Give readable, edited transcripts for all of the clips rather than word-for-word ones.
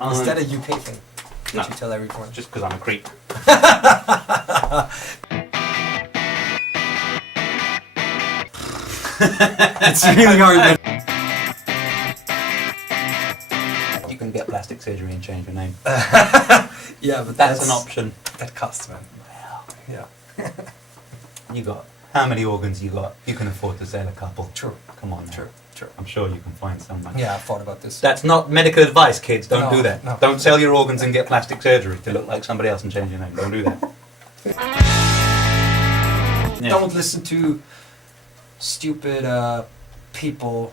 Is that a UK thing? No. You tell everyone. Just because I'm a creep. It's really hard. You can get plastic surgery and change your name. Yeah, but That's an option. That costs, man. Yeah. You got how many organs you got? You can afford to sell a couple. True. Come on, now. True. I'm sure you can find some money. Yeah, I thought about this. That's not medical advice, kids. Don't do that. No. Don't sell your organs and get plastic surgery to look like somebody else and change your name. Don't do that. Yeah. Don't listen to stupid people.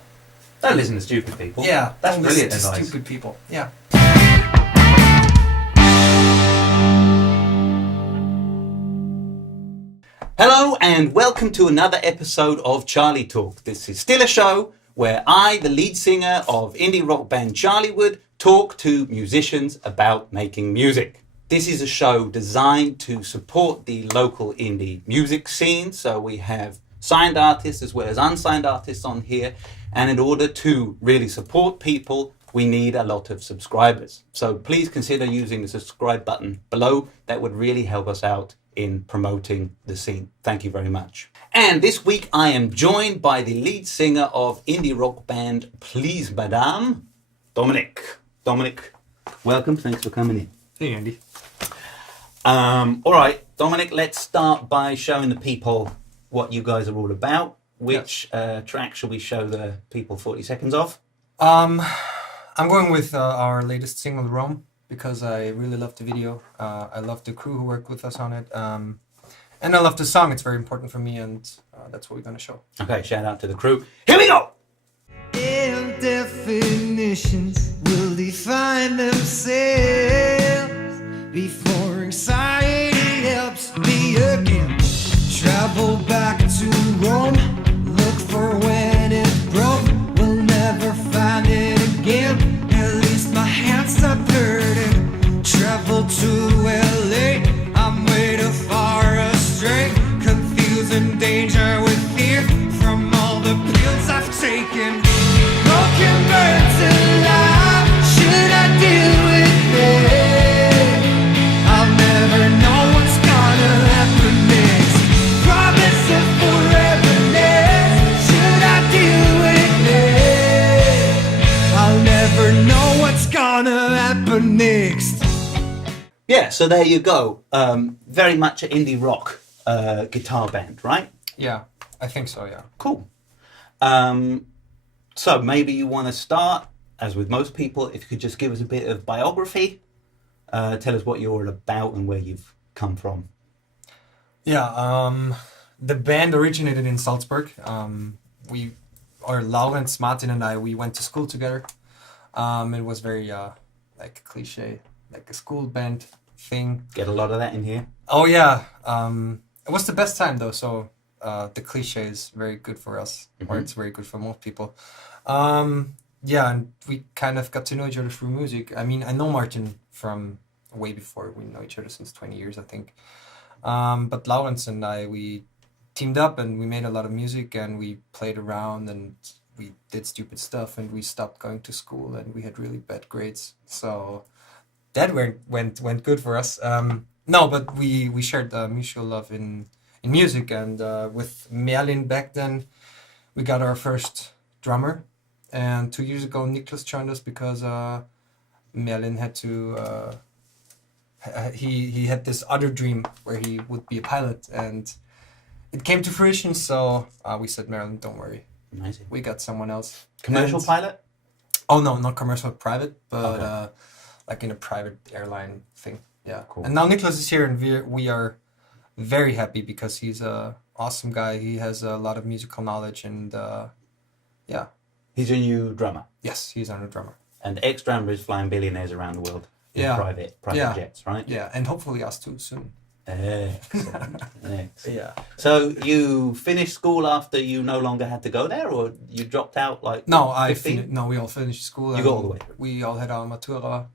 Don't listen to stupid people. Yeah, that's don't brilliant listen to advice. stupid people. Yeah. Hello and welcome to another episode of Charlytalk. This is still a show where I, the lead singer of indie rock band Charlywood, talk to musicians about making music. This is a show designed to support the local indie music scene, so we have signed artists as well as unsigned artists on here, and in order to really support people, we need a lot of subscribers. So please consider using the subscribe button below. That would really help us out in promoting the scene. Thank you very much. And this week I am joined by the lead singer of indie rock band Please Madame, Dominik. Dominik, welcome. Thanks for coming in. Hey, Andy. All right, Dominik, let's start by showing the people what you guys are all about. Which track shall we show the people 40 seconds of? I'm going with our latest single, Rome, because I really love the video. I love the crew who worked with us on it. And I love the song. It's very important for me, and that's what we're going to show. Okay, shout out to the crew. Here we go! Ill definitions will define themselves before anxiety helps me again. Travel back to Rome, look for when it broke. We'll never find it again. At least my hands stop hurting. Travel to LA, I'm way too far astray. Confusing danger with fear from all the pills I've taken. Broken birds alive, should I deal with it? I'll never know what's gonna happen next. Promise of foreverness, should I deal with it? I'll never know what's gonna happen next. Yeah, so there you go. Very much an indie rock guitar band, right? Yeah, I think so, yeah. Cool. So maybe you want to start, as with most people, if you could just give us a bit of biography. Tell us what you're all about and where you've come from. Yeah, the band originated in Salzburg. Laurens, Martin and I, we went to school together. It was very, like a cliche, like a school band thing. Get a lot of that in here. Oh yeah, it was the best time though, so the cliche is very good for us, or it's very good for most people. Yeah, and we kind of got to know each other through music. I mean, I know Martin from way before. We know each other since 20 years, I think. But Laurens and I, we teamed up and we made a lot of music and we played around and we did stupid stuff and we stopped going to school and we had really bad grades. So that went good for us. No, but we shared mutual love in music, and with Merlin back then, we got our first drummer. And 2 years ago, Niklas joined us because Merlin had to. He had this other dream where he would be a pilot, and it came to fruition. So we said, Merlin, don't worry, Amazing. we got someone else. Commercial pilot? Oh no, not commercial, private, but Okay. like in a private airline thing. Yeah. Cool. And now Niklas is here, and we are very happy because he's a awesome guy. He has a lot of musical knowledge, and yeah. He's a new drummer. Yes, he's our new drummer. And ex-drummers flying billionaires around the world. In Yeah. private Yeah. jets, right? Yeah, and hopefully us too soon. Excellent. Excellent. Yeah. So you finished school after you no longer had to go there, or you dropped out like No, 15? we all finished school. You and got all the way through. We all had our matura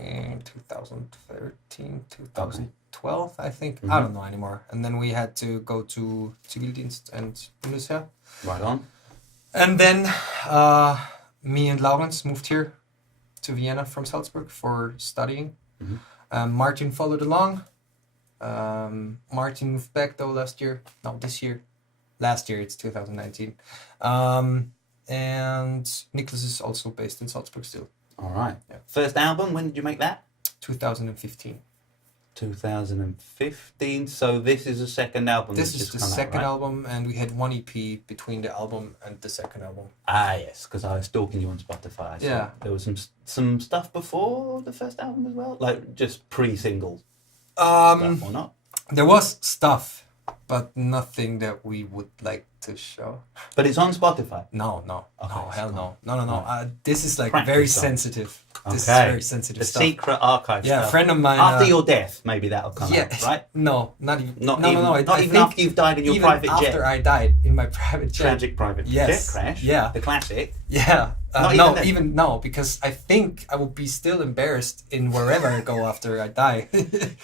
in 2013, 2012, I think. I don't know anymore. And then we had to go to Zivildienst and Bundesheer. Right on. And then me and Laurens moved here to Vienna from Salzburg for studying. Mhm. Martin followed along. Martin moved back though this year. Last year, it's 2019. And Nicholas is also based in Salzburg still. All right. Yeah. First album, when did you make that? 2015. 2015. So this is the second album. This that's is just the come out, second right? album, and we had one EP between the album and the second album. Ah, yes, because I was stalking you on Spotify. So Yeah. there was some stuff before the first album as well, like just pre-single Um, stuff or not. There was stuff, but nothing that we would like to show. But it's on Spotify. No, Okay, hell so- no. This is like Practice very songs. sensitive. This is Okay. very sensitive The stuff. secret archive Yeah, stuff. a friend of mine. After your death, maybe that'll come yeah, out, right? No, not even. Not no, even, no. Not I even think after you've died in your even private after jet. I died in my private jet. Tragic private Yes, jet crash. yeah. The classic. Yeah. Not No, even then? even no, because I think I would be still embarrassed in wherever I go after I die.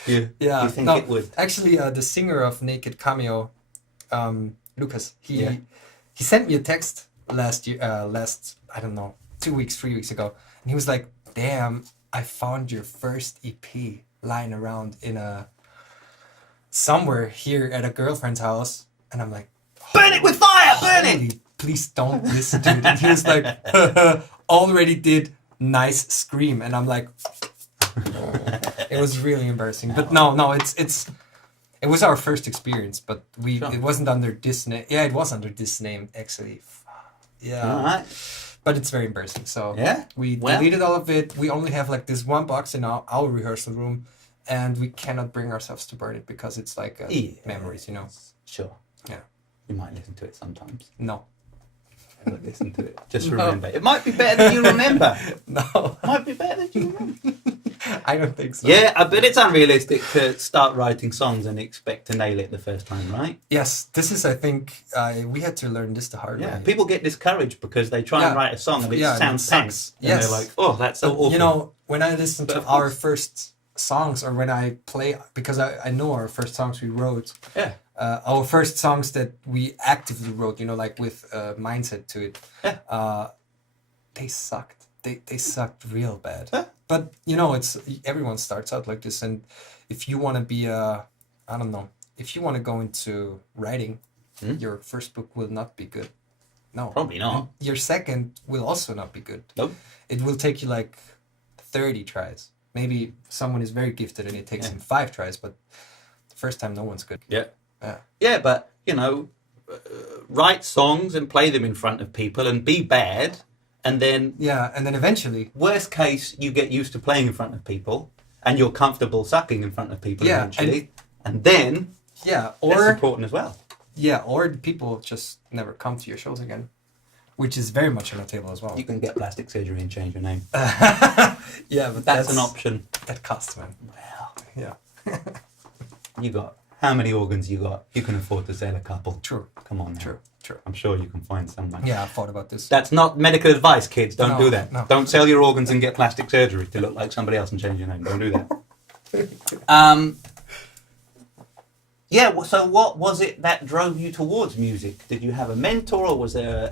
Yeah. You think no, it would? Actually, the singer of Naked Cameo, Lucas, Yeah. he sent me a text last I don't know 3 weeks ago, and he was like, "Damn, I found your first EP lying around in somewhere here at a girlfriend's house," and I'm like, Burn it with fire! Burn it! "Holy, please don't listen to it." And he was like, "Already did, nice scream," and I'm like, it was really embarrassing. But no, it was our first experience, but Sure. it wasn't under this name. Yeah, it was under this name actually. Yeah, All right. but it's very embarrassing. So Yeah? we Well- deleted all of it. We only have like this one box in our rehearsal room, and we cannot bring ourselves to burn it because it's like Yeah. memories, you know. Sure. Yeah. You might listen to it sometimes. No, Never listen to it. Just No. remember. It might be better than you remember. no, Might be better than you remember. I don't think so. Yeah, but it's unrealistic to start writing songs and expect to nail it the first time, right? Yes, this is. I think we had to learn this the hard Yeah. way. People get discouraged because they try and Yeah. write a song and it Yeah, and sounds it pants. sucks. And Yes. they're like, oh, that's so awful. You know, when I listen But to of our course. first songs, or when I play, because I know our first songs we wrote, Yeah. our first songs that we actively wrote, you know, like with mindset to it, Yeah. they sucked. They sucked real bad. Huh? But you know, everyone starts out like this, and if you want to be I don't know, if you want to go into writing, your first book will not be good. No, Probably not. And your second will also not be good. Nope. It will take you like 30 tries. Maybe someone is very gifted and it takes Yeah. him 5 tries, but the first time no one's good. Yeah. Yeah. Yeah, but, you know, write songs and play them in front of people and be bad. And then, Yeah, and then eventually, worst case, you get used to playing in front of people and you're comfortable sucking in front of people Yeah, eventually. And then, yeah, that's or important as well. or people just never come to your shows again, which is very much on the table as well. You can get plastic surgery and change your name. Yeah, but That's an option. That costs, man. Well, Yeah, you got, how many organs you got? You can afford to sell a couple. true, Come on now. true. I'm sure you can find someone. Yeah, I thought about this. That's not medical advice, kids. Don't No, do that. no. Don't sell your organs and get plastic surgery to look like somebody else and change your name. Don't do that. Yeah, so what was it that drove you towards music? Did you have a mentor, or was there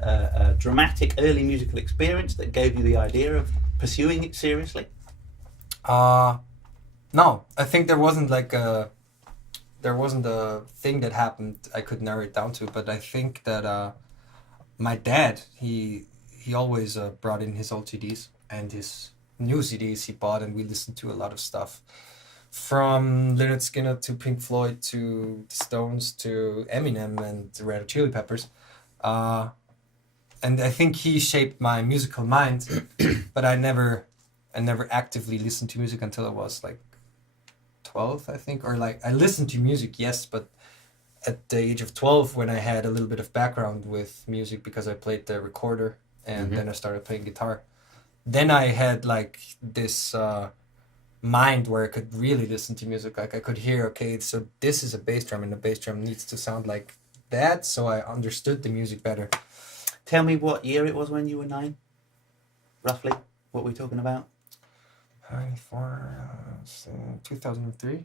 a dramatic early musical experience that gave you the idea of pursuing it seriously? No, I think there wasn't a thing that happened I could narrow it down to, but I think that my dad, he always brought in his old CDs and his new CDs he bought, and we listened to a lot of stuff. From Lynyrd Skynyrd to Pink Floyd to the Stones to Eminem and the Red Hot Chili Peppers. And I think he shaped my musical mind, but I never actively listened to music until I was like 12, I think. Or like, I listened to music, yes, but at the age of 12, when I had a little bit of background with music because I played the recorder and then I started playing guitar, then I had like this mind where I could really listen to music. Like I could hear, okay, so this is a bass drum and the bass drum needs to sound like that, so I understood the music better. Tell me what year it was when you were 9, roughly. What we're talking about? 2003.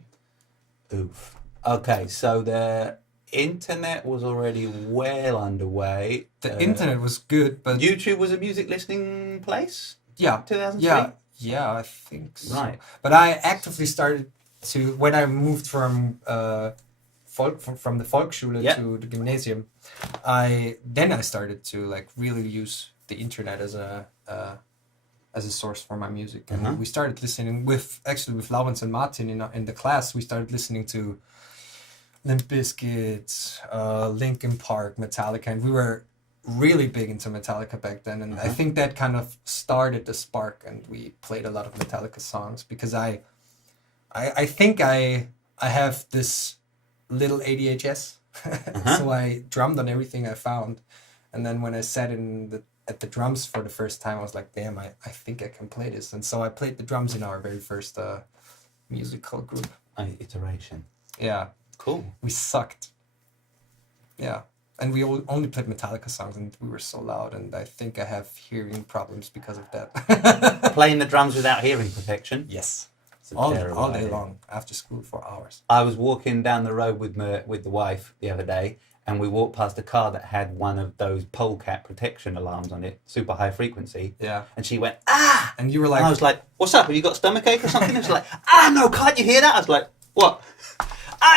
Oof. Okay, so the internet was already well underway. The internet was good, but YouTube was a music listening place? yeah, 2003? Yeah, I think so. Right. But I actively started to when I moved from from the Volksschule Yeah. to the Gymnasium. I started to like really use the internet as a source for my music, and we started listening with Laurens and Martin in the class. We started listening to Limp Bizkit, Linkin Park, Metallica, and we were really big into Metallica back then. And I think that kind of started the spark, and we played a lot of Metallica songs because I think I have this little ADHS, so I drummed on everything I found, and then when I sat at the drums for the first time, I was like, damn, I think I can play this, and so I played the drums in our very first musical group. Iteration. Yeah. Cool. We sucked. Yeah. And we only played Metallica songs, and we were so loud, and I think I have hearing problems because of that. Playing the drums without hearing protection. Yes. It's a All terrible day idea. long, after school for hours. I was walking down the road with the wife the other day, and we walked past a car that had one of those polecat protection alarms on it, super high frequency. Yeah. And she went, ah! And you were And like... I was like, what's up? Have you got stomachache or something? And she's like, no, can't you hear that? I was like, what?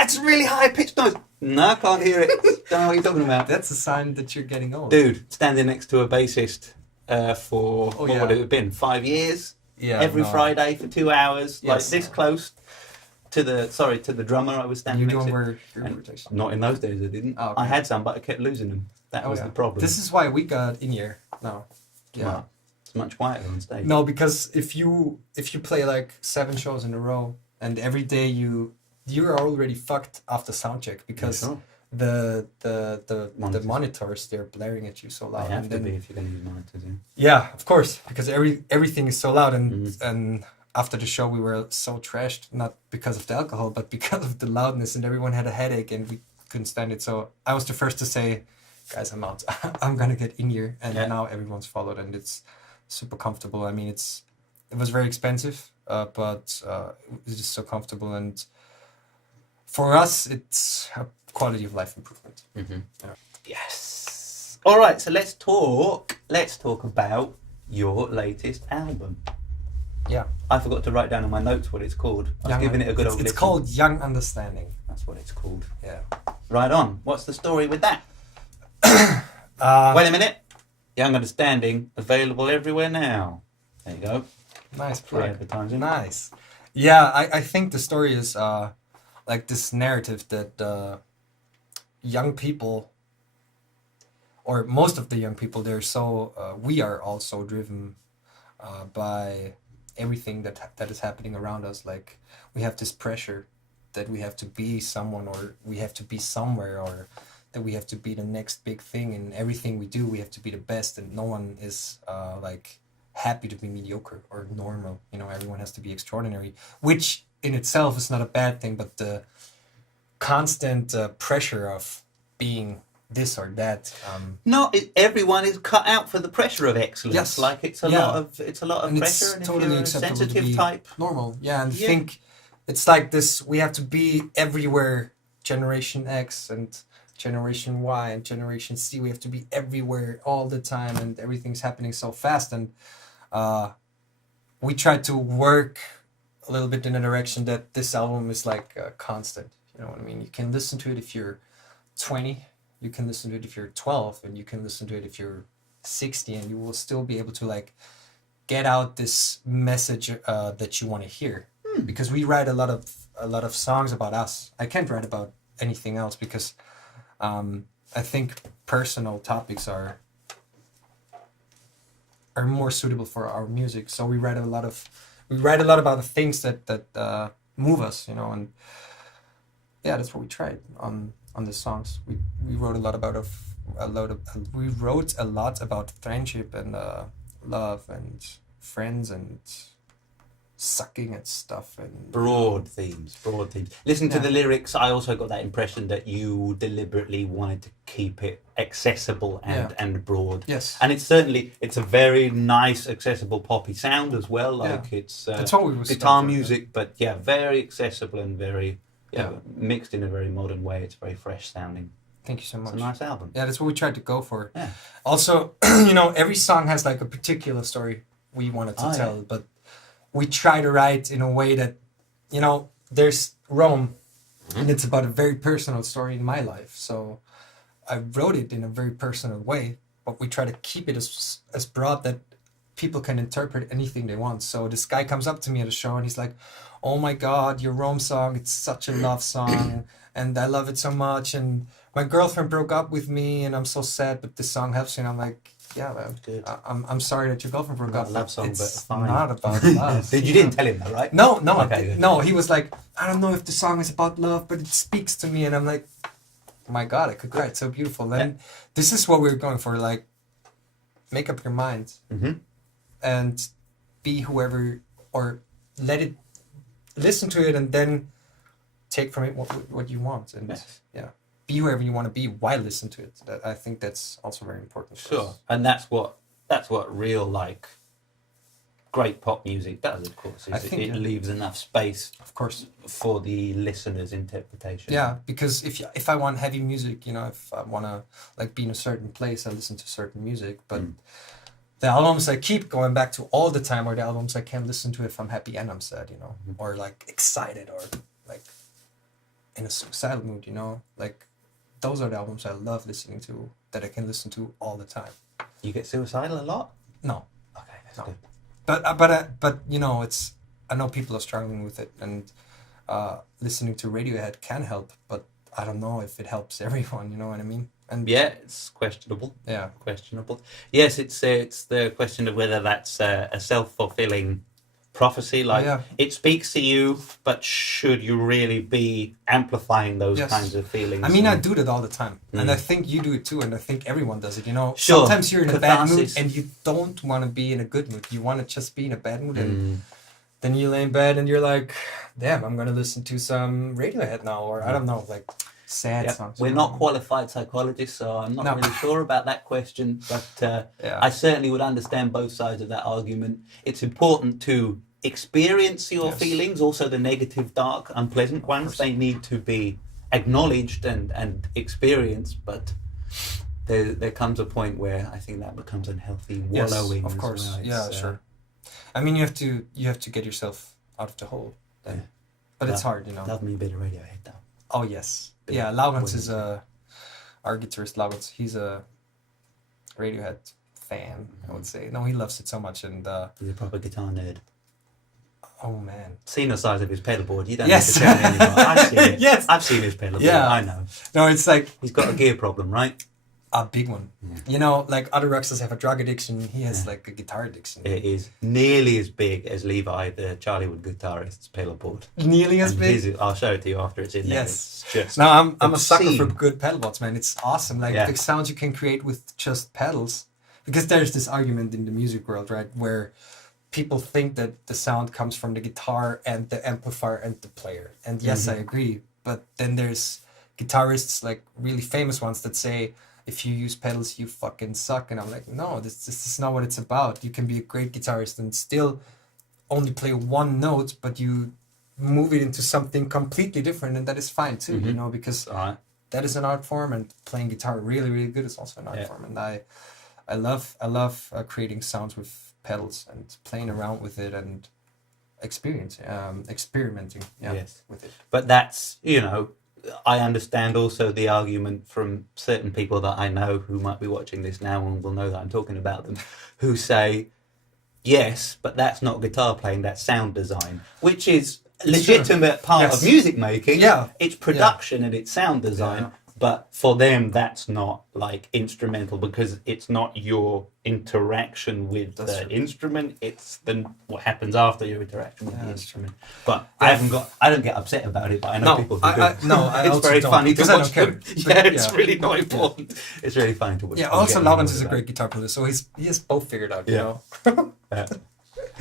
It's a really high pitched noise. No, I can't hear it. Don't know what you're talking about. That's a sign that you're getting old. Dude, standing next to a bassist for, what would it have been, 5 years? Yeah. Every Friday for 2 hours, like Yes. this close to the drummer I was standing You next don't to. wear hearing And protection. not in those days, I didn't. Oh, okay. I had some, but I kept losing them. That was the problem. This is why we got in-ear now. Yeah. Wow. It's much quieter on stage. No, because if you play like 7 shows in a row, and every day you're already fucked after soundcheck because Sure. the Monitors. monitors, they're blaring at you so loud. They have and to then, be if you're going to use monitors. Yeah, of course, because everything is so loud, and Mm-hmm. and after the show we were so trashed, not because of the alcohol, but because of the loudness, and everyone had a headache, and we couldn't stand it. So I was the first to say, guys, I'm out. I'm gonna get in here, and now everyone's followed, and it's super comfortable. I mean, it was very expensive, but it is so comfortable, and for us, it's a quality of life improvement. Mm-hmm. Yeah. Yes. All right, so let's talk about your latest album. Yeah. I forgot to write down on my notes what it's called. I was giving it a good old It's listen. called Young Understanding. That's what it's called. Yeah. Right on. What's the story with that? Uh, Wait a minute. Young Understanding, available everywhere now. There you go. Nice Free plug. advertising. Nice. Yeah, I think the story is like this narrative that young people, or most of the young people, we are all so driven by everything that is happening around us. Like we have this pressure that we have to be someone, or we have to be somewhere, or that we have to be the next big thing. In everything we do, we have to be the best, and no one is like happy to be mediocre or normal. You know, everyone has to be extraordinary, which in itself is not a bad thing, but the constant pressure of being this or that. Everyone is cut out for the pressure of excellence. Yes. Like it's a lot of And pressure, it's and totally if you're a acceptable to sensitive be type. normal. Yeah, and Yeah. think it's like this. We have to be everywhere. Generation X and Generation Y and Generation C. We have to be everywhere all the time, and everything's happening so fast. And we try to work a little bit in a direction that this album is like constant. You know what I mean? You can listen to it if you're 20. You can listen to it if you're 12, and you can listen to it if you're 60, and you will still be able to like get out this message that you want to hear. Because we write a lot of songs about us. I can't write about anything else because I think personal topics are more suitable for our music. So we write a lot about the things that move us, you know, and yeah, that's what we tried on the songs. We wrote we wrote a lot about friendship and love and friends and sucking at stuff and Broad themes. Listen to the lyrics. I also got that impression that you deliberately wanted to keep it accessible and broad. Yes. And it's a very nice, accessible poppy sound as well. Like it's that's what we were guitar stuck with, music, but yeah, very accessible and very mixed in a very modern way. It's very fresh sounding. Thank you so much. It's a nice album. Yeah, that's what we tried to go for. Yeah. Also, you know, every song has like a particular story we wanted to tell, but we try to write in a way that, you know, there's Rome, and it's about a very personal story in my life. So I wrote it in a very personal way, but we try to keep it as broad that people can interpret anything they want. So this guy comes up to me at a show and he's like, "Oh my God, your Rome song, it's such a love song, and I love it so much. And my girlfriend broke up with me, and I'm so sad, but this song helps me." And I'm like, "Yeah, man, Good. I'm sorry that your girlfriend broke up. A love song, it's but fine. not about love." You didn't tell him that, right? No, Okay, no. He was like, "I don't know if the song is about love, but it speaks to me." And I'm like, "My God, I could write so beautiful." And this is what we're going for. Like, make up your mind and be whoever, or let it, listen to it, and then take from it what you want. And be whoever you want to be while listening to it. I think that's also very important. Sure, and that's what real like great pop music does, of course. It leaves enough space, of course, for the listener's interpretation. Yeah, because if I want heavy music, you know, if I want to like be in a certain place, I listen to certain music. But the albums I keep going back to all the time are the albums I can listen to if I'm happy and I'm sad, you know, or like excited or like in a suicidal mood, you know, like those are the albums I love listening to that I can listen to all the time. You get suicidal a lot? No. Okay, that's good. But you know, I know people are struggling with it, and listening to Radiohead can help, but I don't know if it helps everyone. You know what I mean? And yeah, it's questionable. Yeah, questionable. Yes, it's the question of whether that's a self-fulfilling prophecy. Like it speaks to you, but should you really be amplifying those kinds of feelings? I mean, I do that all the time, and I think you do it too, and I think everyone does it. You know, sure. Sometimes you're in a bad mood and you don't want to be in a good mood. You want to just be in a bad mood, and then you lay in bed and you're like, "Damn, I'm gonna listen to some Radiohead now," or I don't know, like sad songs. We're not qualified psychologists, so I'm not really sure about that question, but I certainly would understand both sides of that argument. It's important to experience your feelings, also the negative, dark, unpleasant ones. They need to be acknowledged and experienced, but there comes a point where I think that becomes unhealthy wallowing. Yes, of course. Well. Yeah, sure. I mean, you have to get yourself out of the hole then. Yeah. But it's hard, you know. Love me a bit of Radiohead though. Oh yes. Yeah, Laurens is our guitarist Laurens. He's a Radiohead fan, I would say. No, he loves it so much, and he's a proper guitar nerd. Oh man! Seen the size of his pedalboard. You don't need to tell me anymore. I've seen it. Yes, I've seen his pedalboard. Yeah, I know. No, it's like he's got a gear problem, right? A big one. Yeah. You know, like other rockstars have a drug addiction. He has like a guitar addiction. It is nearly as big as Levi, the Charlywood guitarist's pedalboard. Nearly as big. I'll show it to you after it's in there. Yes. It's just no, I'm a sucker for good pedalboards, man. It's awesome. Like the sounds you can create with just pedals. Because there's this argument in the music world, right, where people think that the sound comes from the guitar and the amplifier and the player. And yes, I agree. But then there's guitarists, like really famous ones, that say, if you use pedals, you fucking suck. And I'm like, no, this is not what it's about. You can be a great guitarist and still only play one note, but you move it into something completely different, and that is fine too, you know, because that is an art form, and playing guitar really, really good is also an art form. And I love creating sounds with pedals and playing around with it and experimenting with it. But that's, you know, I understand also the argument from certain people that I know who might be watching this now and will know that I'm talking about them, who say, yes, but that's not guitar playing, that's sound design, which is a legitimate part of music making. Yeah. It's production and it's sound design. Yeah. But for them, that's not like instrumental, because it's not your interaction with the instrument. It's what happens after your interaction with the instrument. But I don't get upset about it, but I know people who do. It's very funny to watch them. It's really not important. It's really funny to watch. Yeah, also Laurens is a great guitar player, so he has both figured out, you know.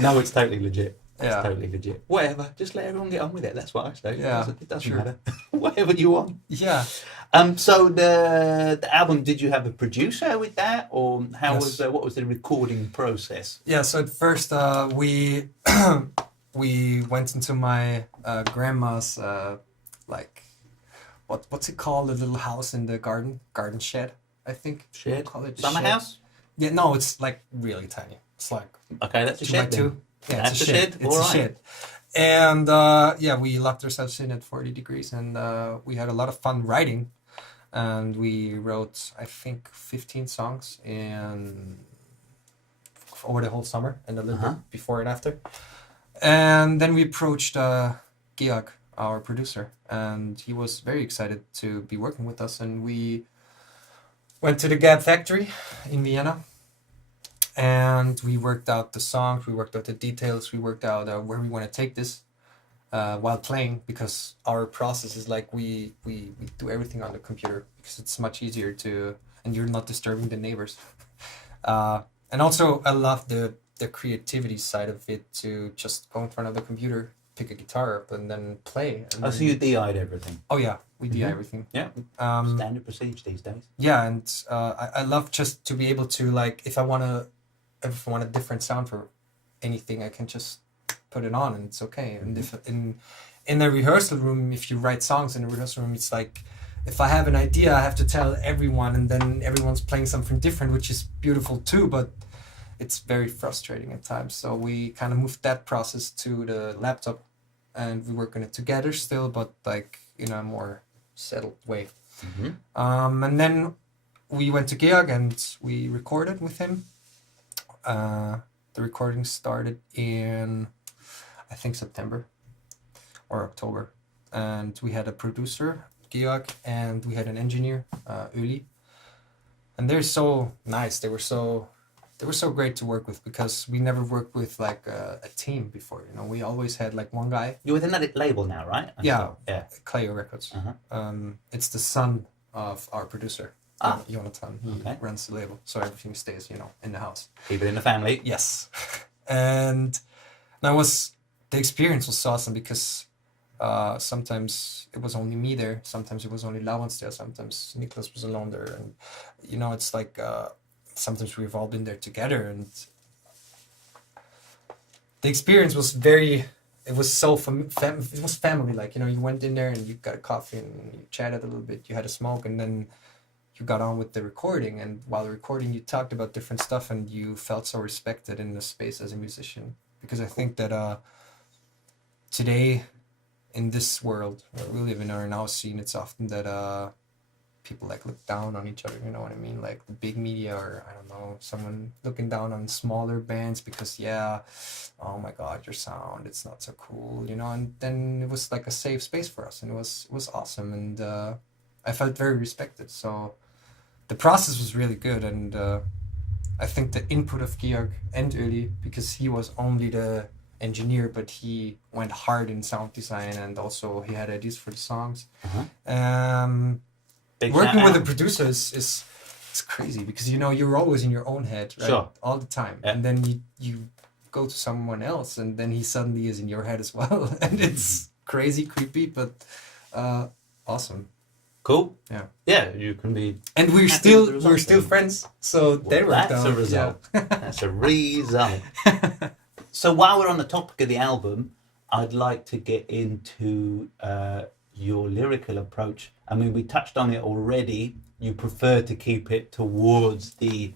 No, it's totally legit. Yeah. It's totally legit. Whatever, just let everyone get on with it. That's what I say. Yeah, it doesn't matter. Whatever you want. Yeah. So the album, did you have a producer with that, or what was the recording process? Yeah. So at first we went into my grandma's what's it called, a little house in the garden shed, I think. Shed? Call it Summer house? Yeah. No, it's like really tiny. It's like that's a 2 shed. by 2. Yeah, That's it's a shed. It's All a right. shed. And yeah, we locked ourselves in at 40 degrees, and we had a lot of fun writing. And we wrote, I think, 15 songs over the whole summer and a little bit before and after. And then we approached Georg, our producer, and he was very excited to be working with us. And we went to the Gab factory in Vienna, and we worked out the songs, we worked out the details, we worked out where we want to take this while playing, because our process is like we do everything on the computer because it's much easier to, and you're not disturbing the neighbors. And also I love the creativity side of it, to just go in front of the computer, pick a guitar up and then play. And So you DI'd everything? Oh yeah, we DI everything. Yeah. Standard procedure these days. Yeah, and I love just to be able to, like, if I want a different sound for anything, I can just put it on and it's okay. And if in a rehearsal room, if you write songs in a rehearsal room, it's like, if I have an idea, I have to tell everyone, and then everyone's playing something different, which is beautiful too, but it's very frustrating at times. So we kind of moved that process to the laptop, and we work on it together still, but like in a more settled way. And then we went to Georg and we recorded with him. The recording started in, I think, September or October, and we had a producer, Georg, and we had an engineer, Uli, and they're so nice. They were so great to work with, because we never worked with like a team before. You know, we always had like one guy. You're with another label now, right? Yeah. Clio Records. It's the son of our producer, Jonathan. He runs the label, so everything stays, in the house. Keep it in the family. Yes. And the experience was awesome, because sometimes it was only me there, sometimes it was only Laurens there, sometimes Niklas was alone there, and it's like sometimes we've all been there together, and the experience was it was so it was family, like, you went in there and you got a coffee and you chatted a little bit, you had a smoke, and then you got on with the recording, and while recording you talked about different stuff, and you felt so respected in the space as a musician, because I think that today in this world where we live in, our now scene, it's often that people like look down on each other, you know what I mean? Like the big media, or I don't know, someone looking down on smaller bands because, oh my God, your sound, it's not so cool, and then it was like a safe space for us, and it was awesome, and I felt very respected. So the process was really good, and I think the input of Georg and Uli, because he was only the engineer, but he went hard in sound design, and also he had ideas for the songs. Working with a producer is crazy, because you're always in your own head, right? Sure. All the time, and then you go to someone else, and then he suddenly is in your head as well, and it's crazy, creepy, but awesome. Cool. Yeah. Yeah, you can be. And we're still friends, so That's a result. Yeah. That's a result. So while we're on the topic of the album, I'd like to get into your lyrical approach. I mean, we touched on it already. You prefer to keep it towards the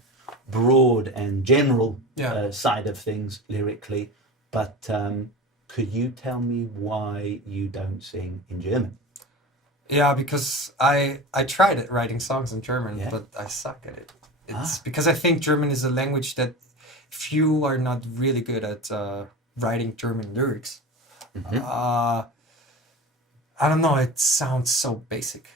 broad and general side of things lyrically, but could you tell me why you don't sing in German? Yeah, because I tried it writing songs in German, but I suck at it. It's because I think German is a language that, if you are not really good at writing German lyrics, I don't know, it sounds so basic.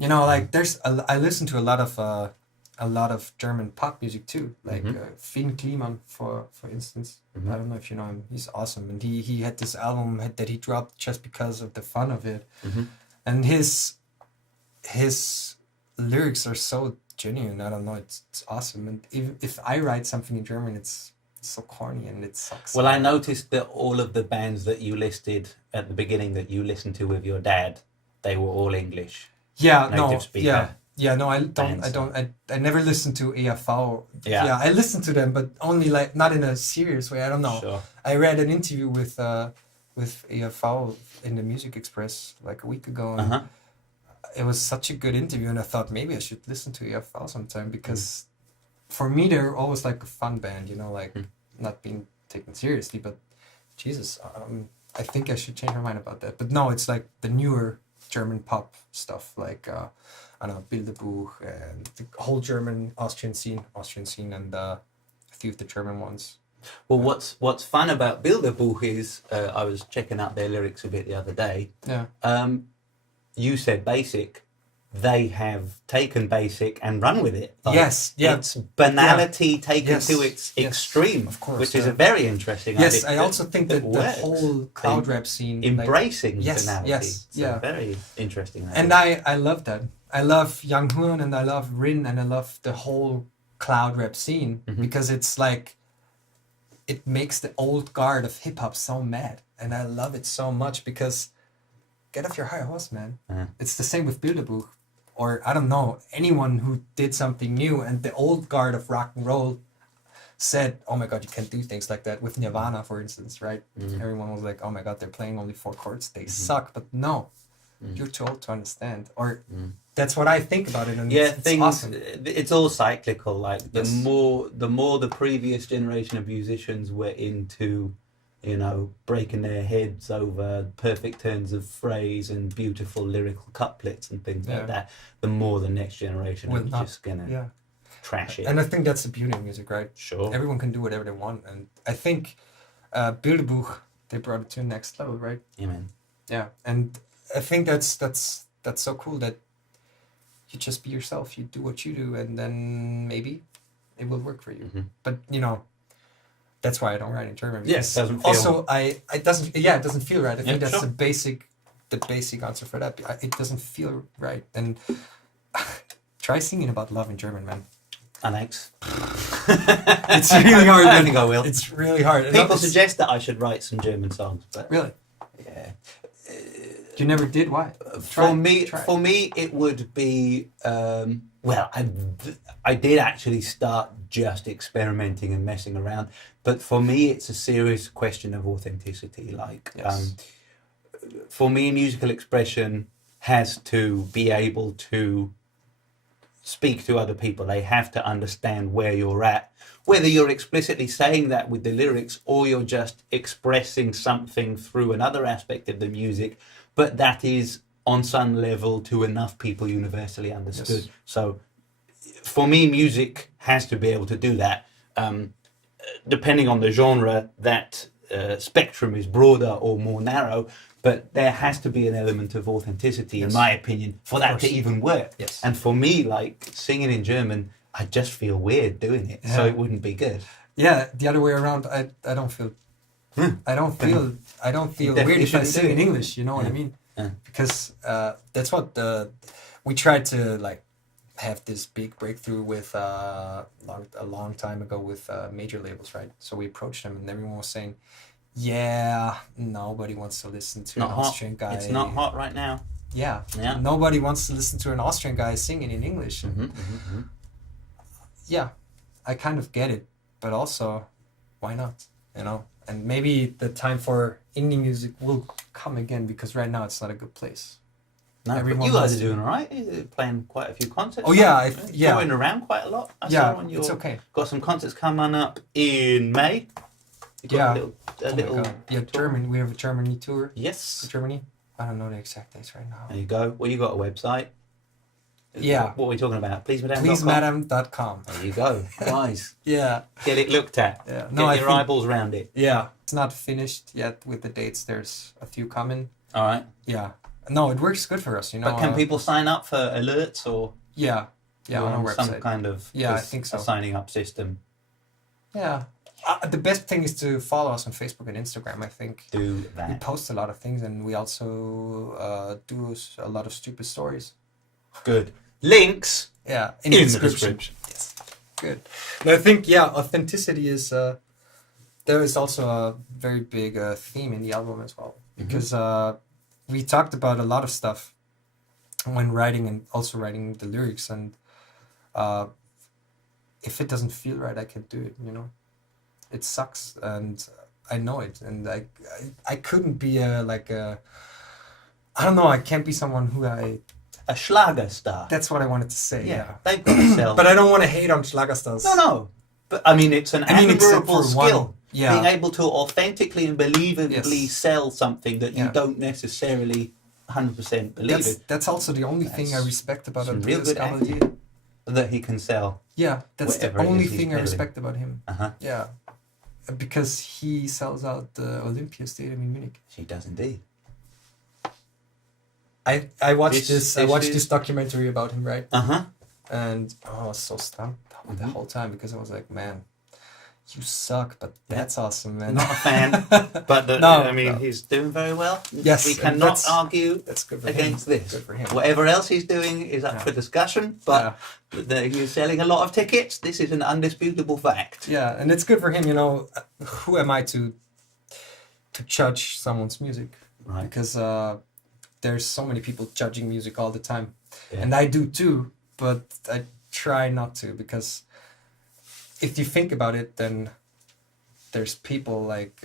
Like I listen to a lot of German pop music too, like Finn Kliman, for instance. I don't know if you know him. He's awesome, and he had this album that he dropped just because of the fun of it, and his lyrics are so genuine. I don't know, it's awesome. And if I write something in German, it's so corny and it sucks. Well, I noticed that all of the bands that you listed at the beginning that you listened to with your dad, they were all English. Yeah, native speaker. No, I never listened to EFV. Yeah, I listened to them, but only like not in a serious way. I don't know. Sure. I read an interview with EFV in the Music Express like a week ago, and it was such a good interview, and I thought maybe I should listen to EFV sometime, because for me they're always like a fun band, like not being taken seriously, but Jesus, I think I should change my mind about that. But no, it's like the newer German pop stuff, like I don't know, Bilderbuch and the whole Austrian scene, and a few of the German ones. Well, what's fun about Bilderbuch is I was checking out their lyrics a bit the other day. Yeah. You said basic. They have taken basic and run with it. Like, yes, yeah. It's banality taken to its extreme, of course, which is a very interesting idea. Yes, I also think that the whole cloud rap scene... Embracing like, banality. Yes, yeah. Very interesting idea. And I love that. I love Young Hoon and I love Rin and I love the whole cloud rap scene because it's like... It makes the old guard of hip-hop so mad. And I love it so much because... Get off your high horse, man. It's the same with Bilderbuch. Or, I don't know, anyone who did something new. And the old guard of rock and roll said, oh my God, you can't do things like that. With Nirvana, for instance, right? Everyone was like, oh my God, they're playing only 4 chords. They suck. But no, you're too old to understand. Or that's what I think about it. And it's awesome. It's all cyclical. Like the more the previous generation of musicians were into... breaking their heads over perfect turns of phrase and beautiful lyrical couplets and things like that, the more the next generation is just going to trash it. And I think that's the beauty of music, right? Sure. Everyone can do whatever they want. And I think Bilderbuch, they brought it to the next level, right? Yeah, man. Yeah. And I think that's so cool that you just be yourself. You do what you do, and then maybe it will work for you. But, that's why I don't write in German. Yes, doesn't feel... it doesn't feel right. I think that's the basic answer for that. It doesn't feel right. And try singing about love in German, man. Alex. It's really hard. I think I will. It's really hard. People suggest that I should write some German songs, but really, yeah. You never did. Why? For me, it would be. Well, I did actually start just experimenting and messing around, but for me, it's a serious question of authenticity. Like, for me, musical expression has to be able to speak to other people. They have to understand where you're at, whether you're explicitly saying that with the lyrics or you're just expressing something through another aspect of the music, but that is on some level to enough people universally understood. Yes. So for me, music has to be able to do that. Depending on the genre, that spectrum is broader or more narrow, but there has to be an element of authenticity, in my opinion, for that to even work. Yes. And for me, like singing in German, I just feel weird doing it, so it wouldn't be good. Yeah, the other way around, I don't feel I don't feel weird if I sing in English, you know what I mean? Because that's what we tried to like have this big breakthrough with a long time ago with major labels, right? So we approached them and everyone was saying, yeah, nobody wants to listen to an Austrian guy. It's not hot right now. Yeah. Nobody wants to listen to an Austrian guy singing in English. Yeah, I kind of get it, but also, why not? You know, and maybe the time for indie music will come again because right now it's not a good place. No, but you guys are doing all right. You're playing quite a few concerts. Oh yeah, going around quite a lot. It's okay. Got some concerts coming up in May. A little. Yeah, Germany. We have a Germany tour. Yes. Germany. I don't know the exact dates right now. There you go. Well, you got a website. Yeah. What are we talking about? Pleasemadam.com. There you go. Wise. Yeah. Get it looked at. Yeah. Get your eyeballs around it. Yeah. It's not finished yet with the dates. There's a few coming. All right. Yeah. No, it works good for us, you know. But can people sign up for alerts or? Yeah. Yeah, on our website. Some kind of I think so. A signing up system. Yeah. The best thing is to follow us on Facebook and Instagram, I think. Do that. We post a lot of things and we also do a lot of stupid stories. Good. Links in the description. Yes. Good. And I think, authenticity is... there is also a very big theme in the album as well. Because we talked about a lot of stuff when writing and also writing the lyrics. And if it doesn't feel right, I can't do it, you know. It sucks and I know it. And I couldn't be I don't know, I can't be someone who a Schlager star. That's what I wanted to say. Yeah. They've got to sell. But I don't want to hate on Schlager stars. No. But I mean, it's an admirable skill. Yeah. Being able to authentically and believably Yes. sell something that you Yeah. don't necessarily 100% believe in. That's also the only thing I That's respect about some real Andreas good Gabalier. acting. That he can sell. Yeah, that's the Whatever it only is he's thing I peddling. respect about him. Uh-huh. Yeah, because he sells out the Olympia Stadium in Munich. She does indeed. I watched This I watched is- this documentary about him, right? Uh-huh. And I was so stunned the Mhm. whole time because I was like, man, you suck, but that's awesome, man. Not a fan, but No, I mean, no. he's doing very well. Yes, we and cannot that's- argue That's good for against him. this. Good for him. Whatever else he's doing is up Yeah. for discussion, but he's selling a lot of tickets. This is an undisputable fact. Yeah, and it's good for him. You know, who am I to judge someone's music? Right. Because there's so many people judging music all the time, Yeah. and I do too. But I try not to, because if you think about it, then there's people like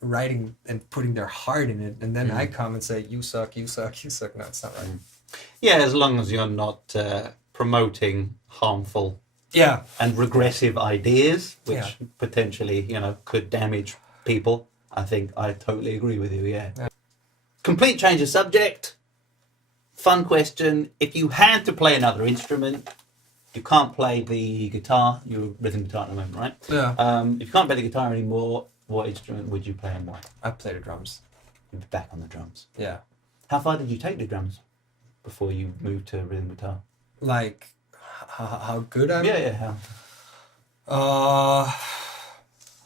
writing and putting their heart in it, and then I come and say, "You suck, you suck, you suck." No, it's not right. Yeah, as long as you're not promoting harmful Yeah, and regressive ideas, which Yeah. potentially, could damage people. I think I totally agree with you, yeah. Yeah. Complete change of subject. Fun question. If you had to play another instrument, you can't play the guitar, you're rhythm guitar at the moment, right? yeah. If you can't play the guitar anymore, what instrument would you play and why? I play the drums. You'd be back on the drums. Yeah, How far did you take the drums before you moved to rhythm guitar? like how good I'm. Yeah.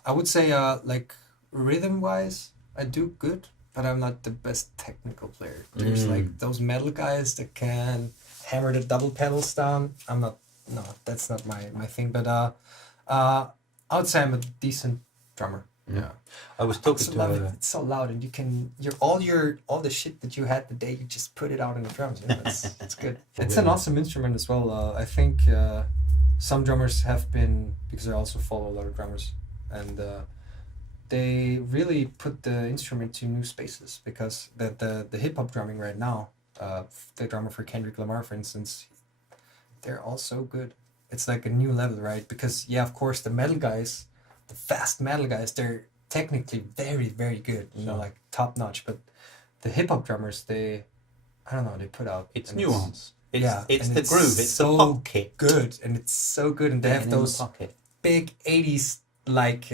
I would say like rhythm wise, I do good, but I'm not the best technical player. There's like those metal guys that can hammer the double pedals down. I'm not. No, that's not my thing. But I would say I'm a decent drummer. Yeah. I was talking So to loud, a... it's so loud, and you can all the shit that you had the day, you just put it out on the drums. Yeah, it's good. It's an awesome instrument as well. I think some drummers have been, because I also follow a lot of drummers, and they really put the instrument to new spaces, because the hip hop drumming right now, the drummer for Kendrick Lamar, for instance, they're all so good. It's like a new level, right? Because yeah, of course, the metal guys, the fast metal guys, they're technically very, very good, like top notch. But the hip hop drummers, they put out. It's and nuance. It's and the groove. It's so the pop kick. good, and it's so good, and they have in the those pocket. big 80s like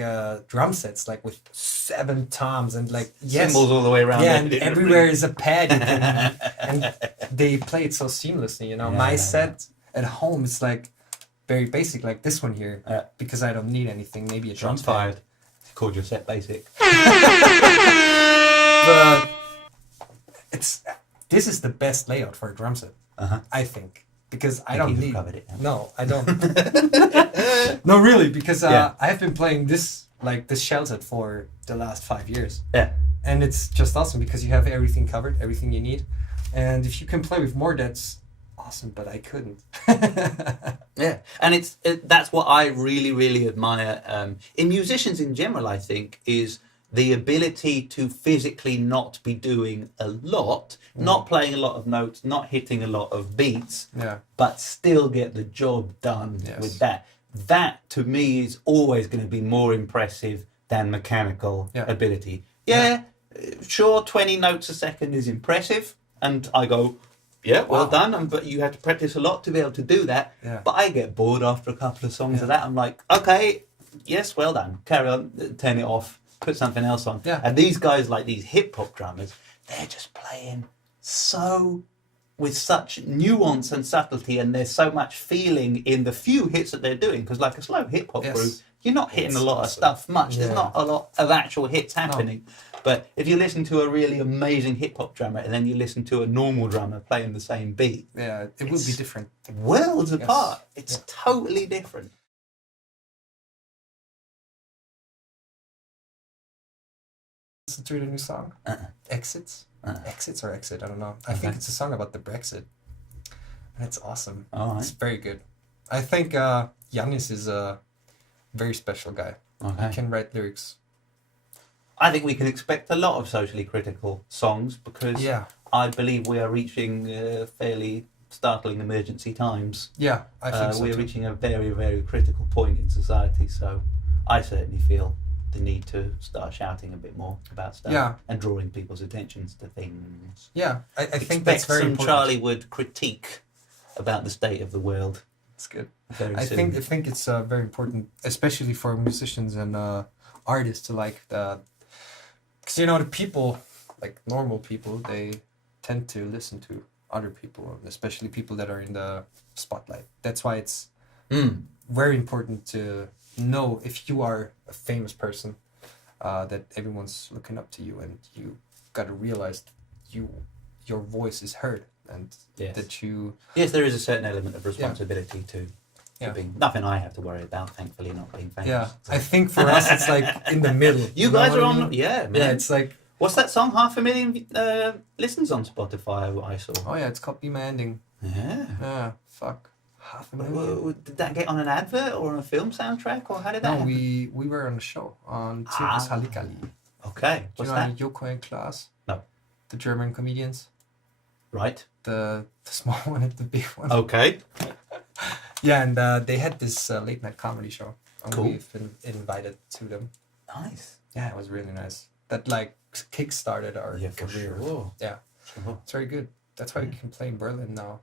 drum sets, like with 7 toms and like yes, Cymbals all the way around. yeah, it. and everywhere is a pad, you can, and they play it so seamlessly. Yeah, My yeah, set at home is like very basic, like this one here, Yeah. because I don't need anything. Maybe a drum Shots pad. fired. Called your set basic. But this is the best layout for a drum set, Uh-huh. I think, because I think don't you've need. covered it now. No, I don't. No, really, because Yeah. I have been playing this shell set for the last 5 years, Yeah. and it's just awesome because you have everything covered, everything you need, and if you can play with more, that's awesome. But I couldn't. Yeah, and that's what I really, really admire in musicians in general. I think is the ability to physically not be doing a lot, not playing a lot of notes, not hitting a lot of beats, Yeah. but still get the job done Yes. with that. That to me is always going to be more impressive than mechanical Yeah. ability. Yeah, sure, 20 notes a second is impressive, and I go, yeah, well Wow. done. But you have to practice a lot to be able to do that. Yeah. But I get bored after a couple of songs of that. I'm like, okay, yes, well done. Carry on, turn it off, put something else on. Yeah. And these guys, like these hip hop drummers, they're just playing with such nuance and subtlety, and there's so much feeling in the few hits that they're doing. Because like a slow hip hop Yes. group, you're not hitting It's a lot of awesome. stuff much. There's Yeah. not a lot of actual hits happening. But if you listen to a really amazing hip hop drummer and then you listen to a normal drummer playing the same beat, Yeah, it would be different. worlds apart. It's Yeah. totally different. Listen to the new song, Exits. Exits or Exit, I don't know. I think it's a song about the Brexit, and it's awesome. All It's right. very good. I think Yannis is a very special guy. Okay. He can write lyrics. I think we can expect a lot of socially critical songs because Yeah. I believe we are reaching fairly startling emergency times. Yeah, I think so We're too. reaching a very, very critical point in society. So I certainly feel the need to start shouting a bit more about stuff. Yeah. And drawing people's attentions to things. Yeah, I think that's very some important. Charlywood critique about the state of the world. It's good. Very I soon. think it's very important, especially for musicians and artists to like the, because you know the people, like normal people, they tend to listen to other people, especially people that are in the spotlight. That's why it's very important to know if you are a famous person, that everyone's looking up to you, and you got to realize your voice is heard, and that you. Yes, there is a certain element of responsibility to being. Nothing I have to worry about, thankfully, not being famous. Yeah, So. I think for us it's like in the middle. You know guys what are I on. mean? Yeah, man. Yeah, it's like. What's that song? 500,000 listens on Spotify. I saw. Oh yeah, it's called Be My Ending. Yeah. Yeah, fuck. 500,000. Did that get on an advert or on a film soundtrack, or how did that No, happen? we were on a show on Charlytalk. Okay. Do What's you know that? Joko and Klaas? No. The German comedians. Right. The small one and the big one. Okay. Yeah, and they had this late night comedy show. And Cool. we've been invited to them. Nice. Yeah, it was really nice. That like kick-started our career. Sure. Yeah, Sure. it's very good. That's why we can play in Berlin now.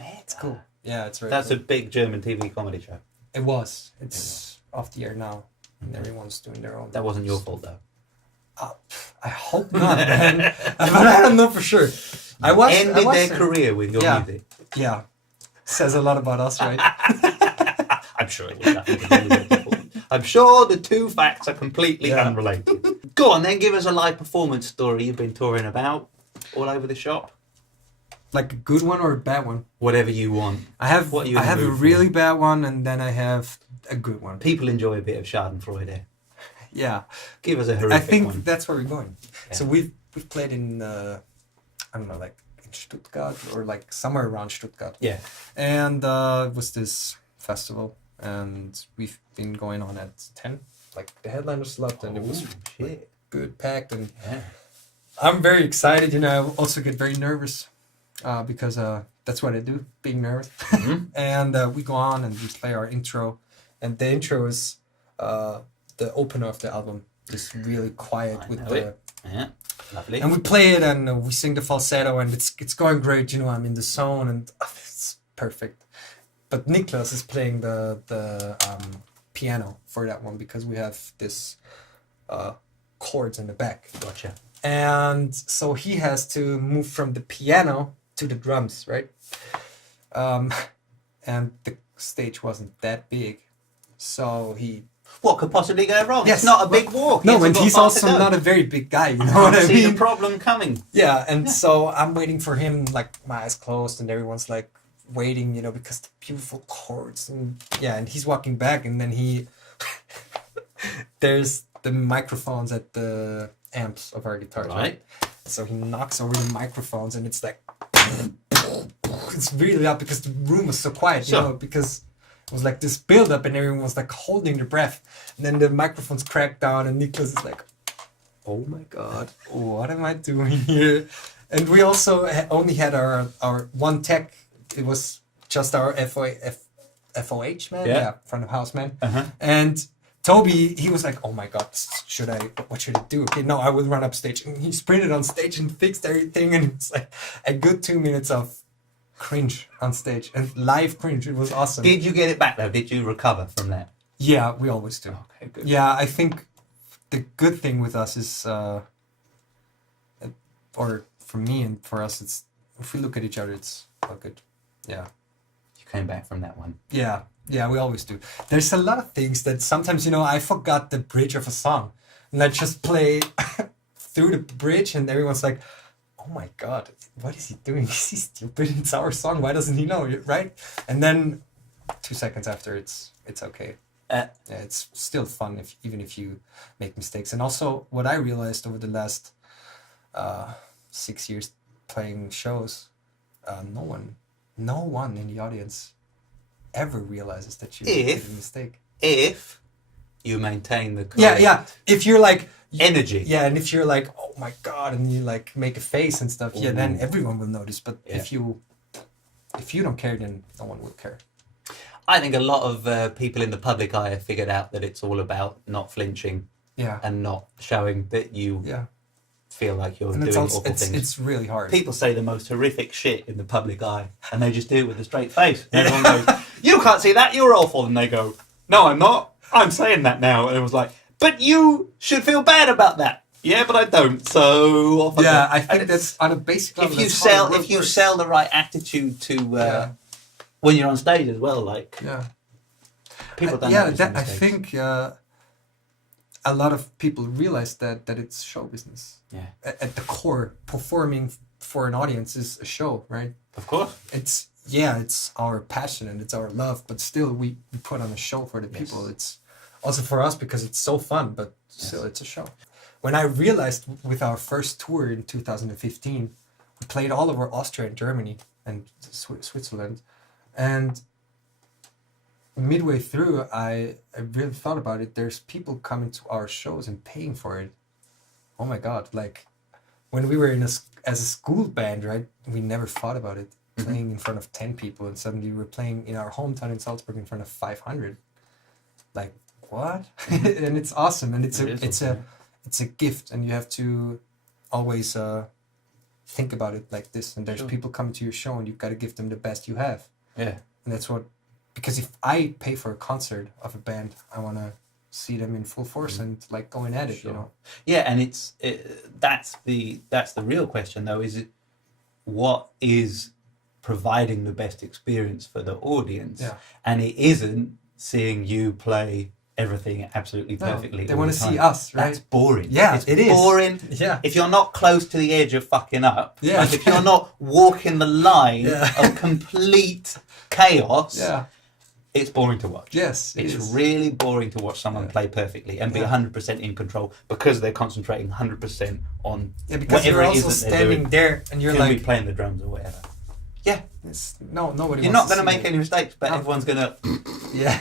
It's cool. Yeah, it's very That's cool. a big German TV comedy show. It was. It's off the air now. And everyone's doing their own. That wasn't your fault, though. I hope not, man. But I don't know for sure. I watched Ended their it. career with your music. Yeah. Says a lot about us, right? I'm sure it was nothing to do with it. I'm sure the two facts are completely unrelated. Go on, then give us a live performance story you've been touring about all over the shop. Like a good one or a bad one? Whatever you want. I have What are you in I the have a mood for? really bad one, and then I have a good one. People enjoy a bit of Schadenfreude. Yeah. Give us a horrific I think one. that's where we're going. Yeah. So we've played in I don't know, like in Stuttgart or like somewhere around Stuttgart. Yeah. And it was this festival, and we've been going on at 10. Like the headliners left, and it was shit. good packed, and Yeah. I'm very excited. You know, I also get very nervous because that's what I do, being nervous. And we go on and we play our intro, and the intro is the opener of the album, just really quiet I with know the. it. Yeah. Lovely. And we play it, and we sing the falsetto, and it's going great. You know, I'm in the zone, and it's perfect. But Niklas is playing the piano for that one, because we have this chords in the back. Gotcha. And so he has to move from the piano to the drums, right? And the stage wasn't that big, so he. What could possibly go wrong? Yes. It's not a big walk. No, He and hasn't got he's far to also go. not a very big guy. You know I what I see mean? the problem coming. Yeah, and so I'm waiting for him, like my eyes closed, and everyone's like waiting, you know, because the beautiful chords, and yeah, and he's walking back, and then he there's the microphones at the amps of our guitars, right? So he knocks over the microphones, and it's like it's really loud because the room was so quiet, you know, because it was like this build up, and everyone was like holding their breath, and then the microphones cracked down, and Niklas is like, oh my god, what am I doing here? And we also only had our one tech. It was just our FOH man, front of house man. And Toby, he was like, oh my god, what should I do? Okay, no, I will run upstage. And he sprinted on stage and fixed everything, and it's like a good 2 minutes of cringe on stage, and live cringe. It was awesome. Did you get it back though? Did you recover from that? Yeah, we always do. Okay, good. Yeah, I think the good thing with us is, or for me and for us, it's if we look at each other, it's all good. Yeah. You came back from that one. Yeah, we always do. There's a lot of things that sometimes, you know, I forgot the bridge of a song, and I just play through the bridge, and everyone's like, oh my god, what is he doing? Is he stupid? It's our song. Why doesn't he know it, right? And then 2 seconds after, it's okay. Yeah, it's still fun even if you make mistakes. And also, what I realized over the last 6 years playing shows, no one in the audience ever realizes that you made a mistake. If you maintain the correct Yeah. If you're like energy. Yeah, and if you're like, oh my god, and you like make a face and stuff, yeah, then everyone will notice. But if you don't care, then no one will care. I think a lot of people in the public eye have figured out that it's all about not flinching Yeah. and not showing that you Yeah. feel like you're And doing it's also, awful it's, things. it's really hard. People say the most horrific shit in the public eye, and they just do it with a straight face. And everyone goes, "You can't see that. You're awful." And they go, "No, I'm not. I'm saying that now." And it was like, "But you should feel bad about that." Yeah, but I don't. So off Yeah, go. I think that's on a basic level. if you that's how sell the world if you works. sell the right attitude to when you're on stage as well, like Yeah. people don't. Yeah, notice that, the I mistakes. think a lot of people realize that it's show business. Yeah, At the core, performing for an audience is a show, right? of course. It's our passion and it's our love, but still we put on a show for the people. Yes. It's also for us because it's so fun, but still it's a show. When I realized with our first tour in 2015, we played all over Austria and Germany and Switzerland, and midway through I really thought about it. There's people coming to our shows and paying for it. Oh my god, like when we were as a school band, right, we never thought about it, playing in front of 10 people, and suddenly we're playing in our hometown in Salzburg in front of 500. Like, what? And it's awesome, and it's a gift, and you have to always think about it like this. And there's people coming to your show, and you've got to give them the best you have. Yeah, And that's what, because if I pay for a concert of a band, I want to see them in full force and like going at it, you know. yeah, and that's the real question though. Is it what is providing the best experience for the audience? Yeah. And it isn't seeing you play everything absolutely perfectly. They all want the to see time. us, right? That's boring. Yeah, it's it is. boring. Yeah. If you're not close to the edge of fucking up, Yeah. like if you're not walking the line Yeah. of complete chaos, Yeah. it's boring to watch. Yes, it It's is. really boring to watch someone play perfectly and be 100% in control because they're concentrating 100% on Yeah, because whatever you're it is also that they're standing doing. there and you're Could be like, playing the drums or whatever. Yeah, nobody you're wants not going to see make it. any mistakes, but No. everyone's going to. Yeah.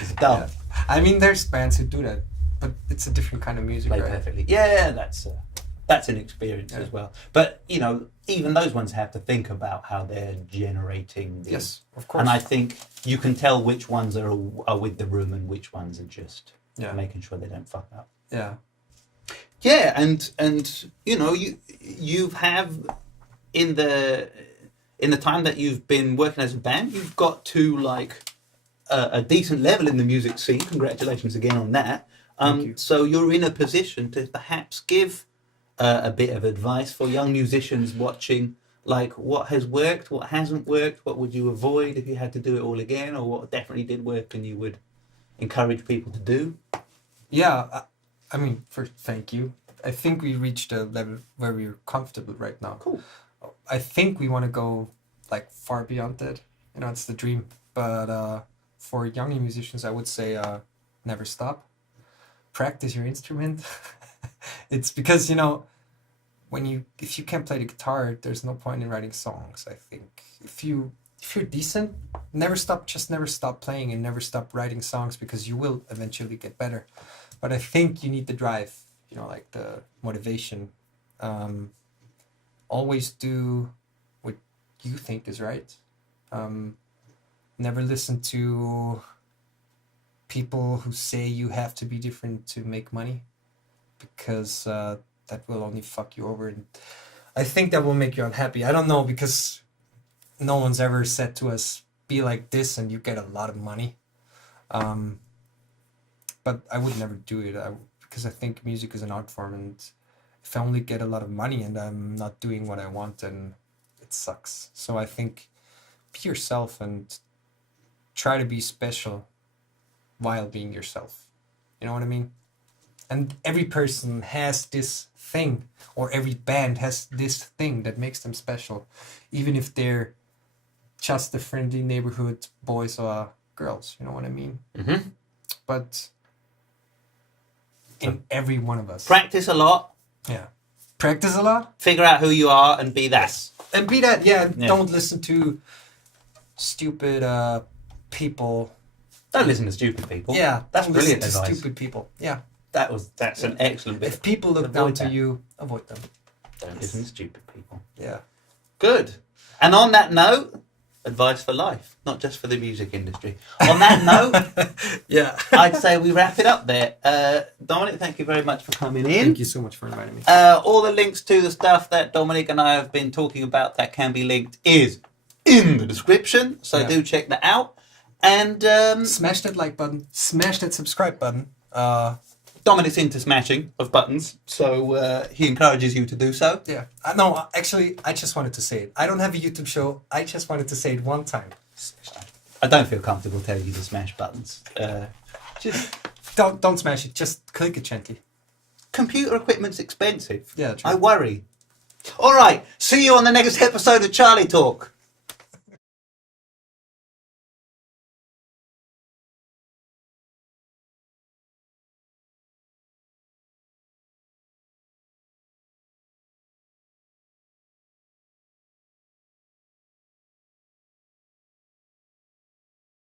It's dull. Yeah. I mean, there's bands who do that, but it's a different kind of music, Play right? perfectly. Yeah, that's an experience as well. But you know, even those ones have to think about how they're generating. Yes, of course. And I think you can tell which ones are with the room and which ones are just making sure they don't fuck up. Yeah. Yeah, and you know, you have in the time that you've been working as a band, you've got to like a decent level in the music scene. Congratulations again on that. Thank you. So you're in a position to perhaps give a bit of advice for young musicians watching, like what has worked, what hasn't worked, what would you avoid if you had to do it all again, or what definitely did work and you would encourage people to do. Yeah, I mean, first, thank you. I think we reached a level where we're comfortable right now. Cool. I think we want to go like far beyond that. You know, it's the dream. But for young musicians, I would say never stop. Practice your instrument. It's because, you know, if you can't play the guitar, there's no point in writing songs. I think if you're decent, never stop playing and never stop writing songs, because you will eventually get better. But I think you need the drive, you know, like the motivation. Always do what you think is right. Never listen to people who say you have to be different to make money, because that will only fuck you over. And I think that will make you unhappy. I don't know, because no one's ever said to us, be like this and you get a lot of money. But I would never do it because I think music is an art form, and if I only get a lot of money and I'm not doing what I want, then it sucks. So I think be yourself and try to be special while being yourself. You know what I mean? And every person has this thing, or every band has this thing that makes them special, even if they're just the friendly neighborhood boys or girls. You know what I mean? Mm-hmm. But in every one of us. Practice a lot. Yeah. Practice a lot. Figure out who you are and be that. And be that, Don't listen to stupid people. Don't listen to stupid people. Yeah. That's don't brilliant listen to advice. stupid people. Yeah. That's an excellent bit. If people look Avoid down to that. you, avoid them. Don't listen to stupid people. Yeah. Good. And on that note, advice for life, not just for the music industry. On that note, Yeah. I'd say we wrap it up there. Dominic, thank you very much for coming in. Thank you so much for inviting me. All the links to the stuff that Dominic and I have been talking about that can be linked is in the description, so do check that out. And Smash that like button. Smash that subscribe button. Dominic's into smashing of buttons, so he encourages you to do so. Yeah. No, actually, I just wanted to say it. I don't have a YouTube show. I just wanted to say it one time. I don't feel comfortable telling you to smash buttons. Just Don't smash it. Just click it gently. computer equipment's expensive. Yeah, true. I worry. All right, see you on the next episode of Charlie Talk.